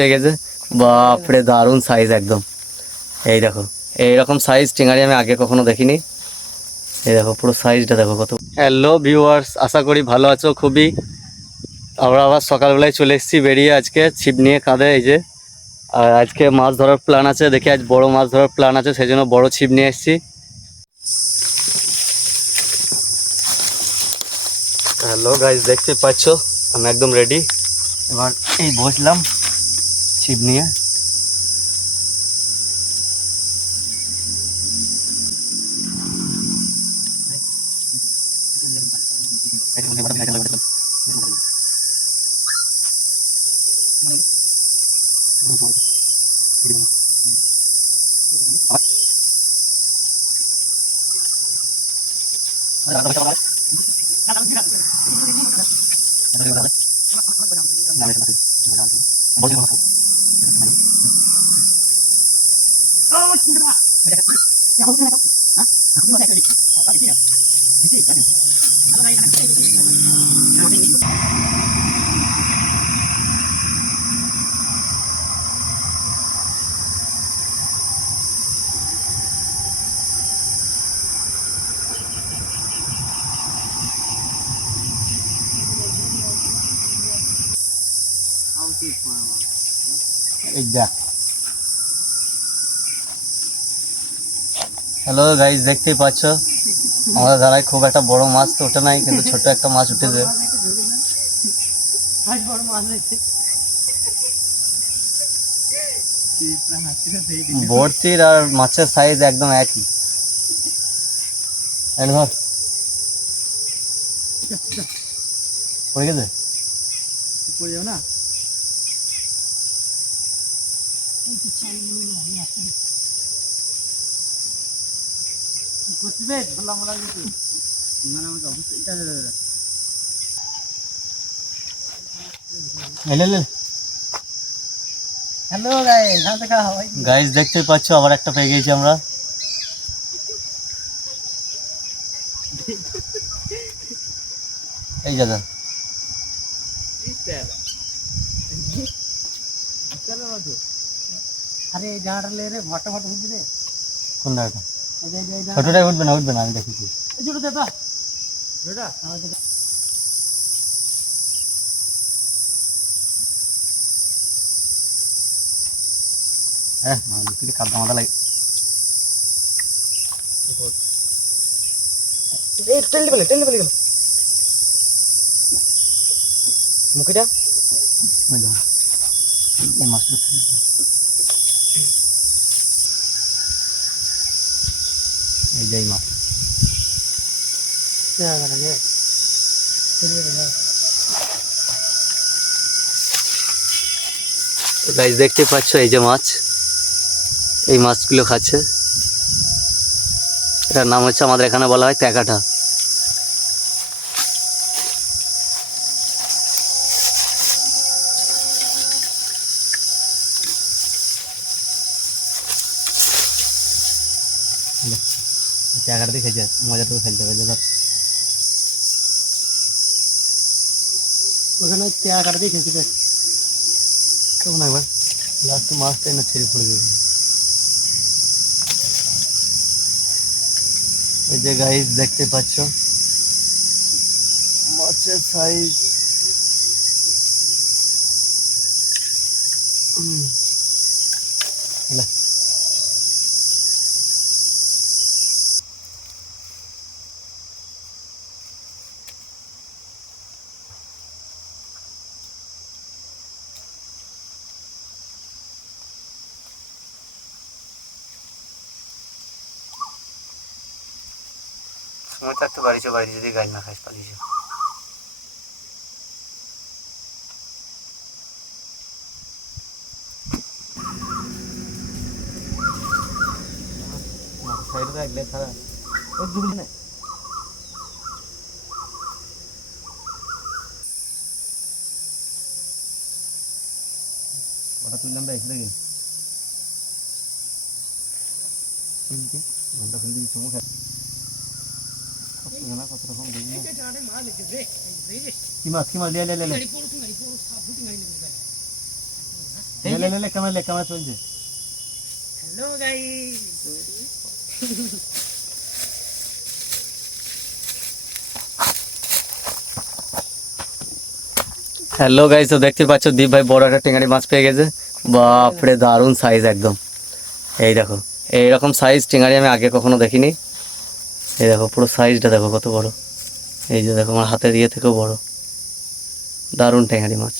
হয়ে গেছে। বাপরে দারুণ সাইজ একদম। এই দেখো এইরকম সাইজ টেঙ্গারি আমি আগে কখনো দেখিনি। এই দেখো পুরো সাইজটা দেখো কত। হ্যালো ভিউয়ার্স, আশা করি ভালো আছো খুবই। আমরা আবার সকালবেলায় চলে এসেছি বেরিয়ে আজকে ছিপ নিয়ে কাঁধে। এই যে আর আজকে মাছ ধরার প্ল্যান আছে, দেখি আজ বড় মাছ ধরার প্ল্যান আছে, সেই জন্য বড় ছিপ নিয়ে এসেছি। হ্যালো গাইস, দেখতে পাচ্ছ আমি একদম রেডি। এবার এই বসলাম ছিপ নিয়ে। হ্যালো গাইস, দেখতেই পাচ্ছ আমাদের ধারায় খুব একটা বড় মাছ তো ওঠে নাই, কিন্তু ছোট একটা মাছ উঠেছে। বড়শির আর মাছের সাইজ একদম একই। পড়ে গেছে, পড়ে যাবে না। হ্যালো গাইস, দেখতেই পাচ্ছ আবার একটা পেয়ে গেছি আমরা। এই দাদা আরে এই জায়গাটা লে রে, ফটো ফটো উঠবে রে। কোন জায়গাটা? ছোটটাই উঠবে না, উঠবে না, আমি দেখেছি। ছোট দাদা ছোটা আমাদের হ্যাঁ মাঝে কাদা মাদা লাগে। টেনে ফেলে গেল মুখিটা। এই মাছটা এই যে মাছ গাইস, দেখতে পাচ্ছ এই যে মাছ, এই মাছগুলো খাচ্ছে। এটার নাম হচ্ছে আমাদের এখানে বলা হয় ট্যাকাটা। ট্যাকাটা দিয়ে খেয়েছে, মজাটা খেলতে হবে ধর। ওখানে ট্যাকাটা দিয়ে খেয়েছে কেমন একবার লাস্ট মাছটা এনে ছেড়ে পড়ে যাবে। এই যে গাইস দেখতে পাচ্ছ মাছের সাইজ। সময় থাকতে বাড়িছে, বাড়িতে যদি গাড়ি না খাস পালিয়েছে। সাইডে থাকলে খারাপ ওই দুগুলি না। ওটা তুললাম তো এসে দেখি ঘন্টা ফেলে দিই চমক কত রকম দেখি। কি মাছ লিয়া ক্যামেরা চলছে। হ্যালো গাইস, হ্যালো গাইস, তো দেখতে পাচ্ছ দীপ ভাই বড় একটা টেঙ্গারি মাছ পেয়ে গেছে। বাপরে দারুণ সাইজ একদম। এই দেখো এইরকম সাইজ টেঙ্গারি আমি আগে কখনো দেখিনি। এই দেখো পুরো সাইজটা দেখো কত বড়। এই যে দেখো আমার হাতের ইয়ে থেকেও বড়। দারুণ টেঙ্গারি মাছ।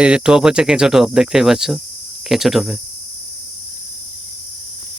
এই যে টোপ হচ্ছে কেঁচো টোপ, দেখতেই পাচ্ছ কেঁচো টোপে।